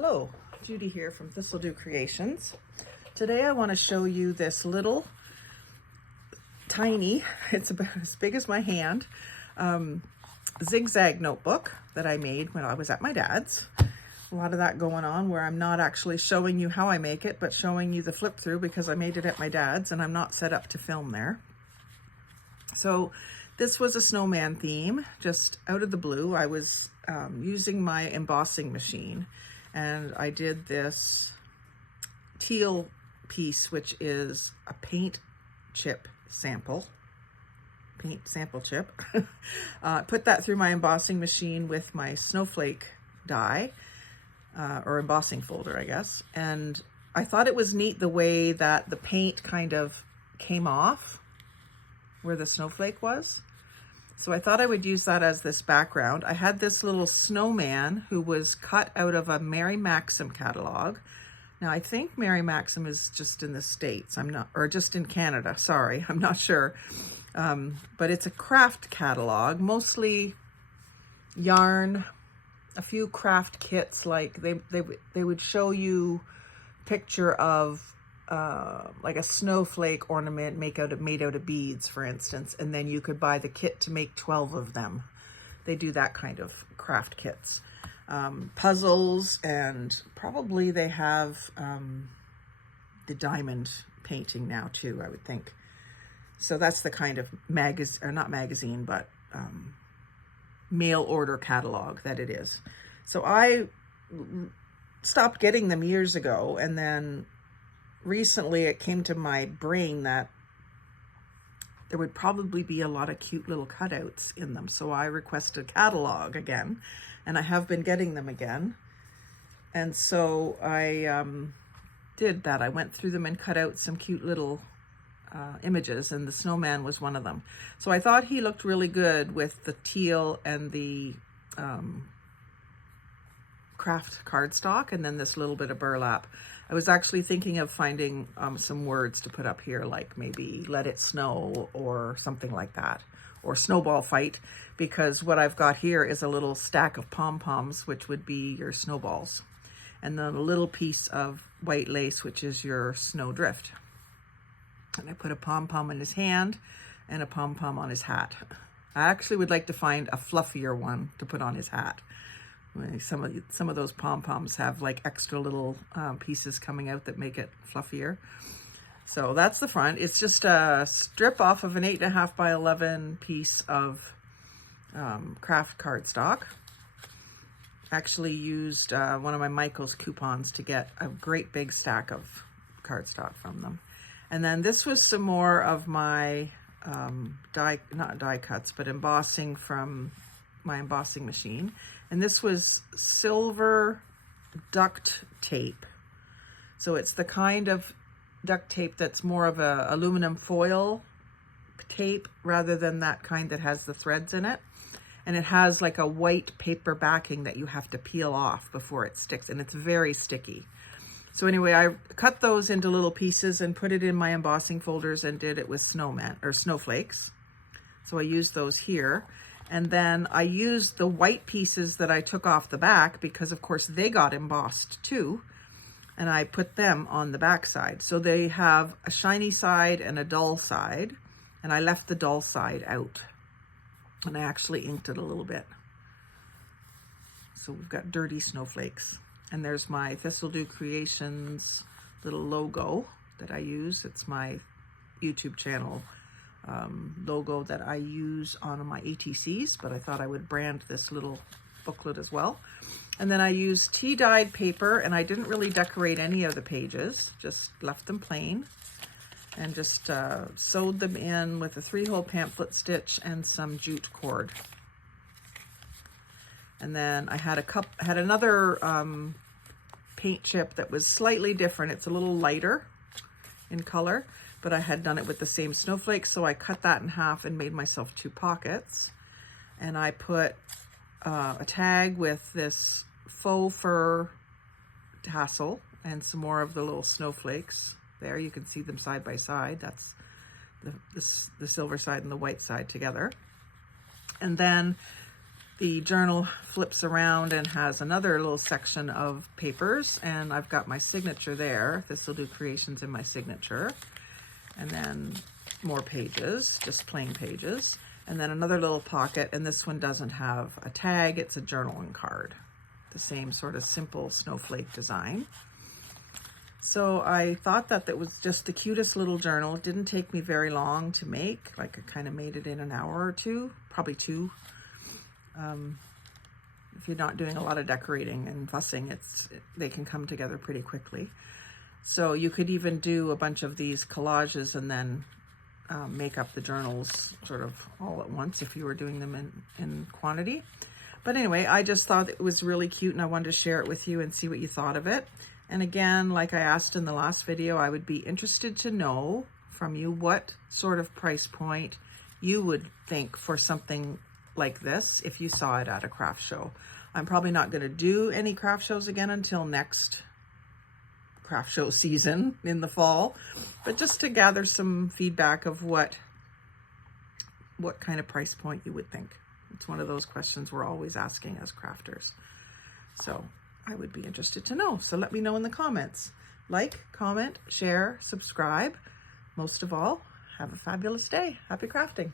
Hello, Judy here from Thistledew Creations. Today I want to show you this little tiny, it's about as big as my hand, zigzag notebook that I made when I was at my dad's. A lot of that going on where I'm not actually showing you how I make it, but showing you the flip through because I made it at my dad's and I'm not set up to film there. So this was a snowman theme, just out of the blue. I was using my embossing machine and I did this teal piece, which is a paint sample chip. Put that through my embossing machine with my snowflake die, or embossing folder, I guess. And I thought it was neat the way that the paint kind of came off where the snowflake was. So I thought I would use that as this background. I had this little snowman who was cut out of a Mary Maxim catalog. Now I think Mary Maxim is just in the States, or just in Canada, sorry, I'm not sure. But it's a craft catalog, mostly yarn, a few craft kits, like they would show you picture of like a snowflake ornament made out of beads, for instance, and then you could buy the kit to make 12 of them. They do that kind of craft kits. Puzzles, and probably they have the diamond painting now too, I would think. So that's the kind of mail order catalog that it is. So I stopped getting them years ago, and then recently it came to my brain that there would probably be a lot of cute little cutouts in them. So I requested a catalog again, and I have been getting them again. And so I did that. I went through them and cut out some cute little images, and the snowman was one of them. So I thought he looked really good with the teal and the craft cardstock, and then this little bit of burlap. I was actually thinking of finding some words to put up here, like maybe let it snow or something like that, or snowball fight, because what I've got here is a little stack of pom-poms, which would be your snowballs, and then a little piece of white lace, which is your snow drift. And I put a pom-pom in his hand and a pom-pom on his hat. I actually would like to find a fluffier one to put on his hat. Some of those pom-poms have like extra little pieces coming out that make it fluffier. So that's the front. It's just a strip off of an 8.5 by 11 piece of craft cardstock. Actually used one of my Michael's coupons to get a great big stack of cardstock from them. And then this was some more of my not die cuts, but embossing from my embossing machine. And this was silver duct tape. So it's the kind of duct tape that's more of a aluminum foil tape rather than that kind that has the threads in it. And it has like a white paper backing that you have to peel off before it sticks, and it's very sticky. So anyway, I cut those into little pieces and put it in my embossing folders and did it with snowflakes. So I used those here. And then I used the white pieces that I took off the back because of course they got embossed too. And I put them on the back side. So they have a shiny side and a dull side. And I left the dull side out. And I actually inked it a little bit. So we've got dirty snowflakes. And there's my Thistledew Creations little logo that I use. It's my YouTube channel logo that I use on my ATCs, but I thought I would brand this little booklet as well. And then I used tea-dyed paper, and I didn't really decorate any of the pages, just left them plain, and just sewed them in with a 3-hole pamphlet stitch and some jute cord. And then I had another paint chip that was slightly different. It's a little lighter in color, but I had done it with the same snowflakes, so I cut that in half and made myself 2 pockets. And I put a tag with this faux fur tassel and some more of the little snowflakes. There, you can see them side by side. That's the silver side and the white side together. And then The journal flips around and has another little section of papers, and I've got my signature there, Thistledew Creations in my signature, and then more pages, just plain pages, and then another little pocket, and this one doesn't have a tag, it's a journaling card. The same sort of simple snowflake design. So I thought that was just the cutest little journal. It didn't take me very long to make, like I kind of made it in an hour or two, probably two. If you're not doing a lot of decorating and fussing, they can come together pretty quickly. So you could even do a bunch of these collages and then make up the journals sort of all at once if you were doing them in quantity. But anyway, I just thought it was really cute and I wanted to share it with you and see what you thought of it. And again, like I asked in the last video, I would be interested to know from you what sort of price point you would think for something like this if you saw it at a craft show. I'm probably not going to do any craft shows again until next craft show season in the fall, but just to gather some feedback of what kind of price point you would think. It's one of those questions we're always asking as crafters. So I would be interested to know. So let me know in the comments. Like, comment, share, subscribe. Most of all, have a fabulous day. Happy crafting.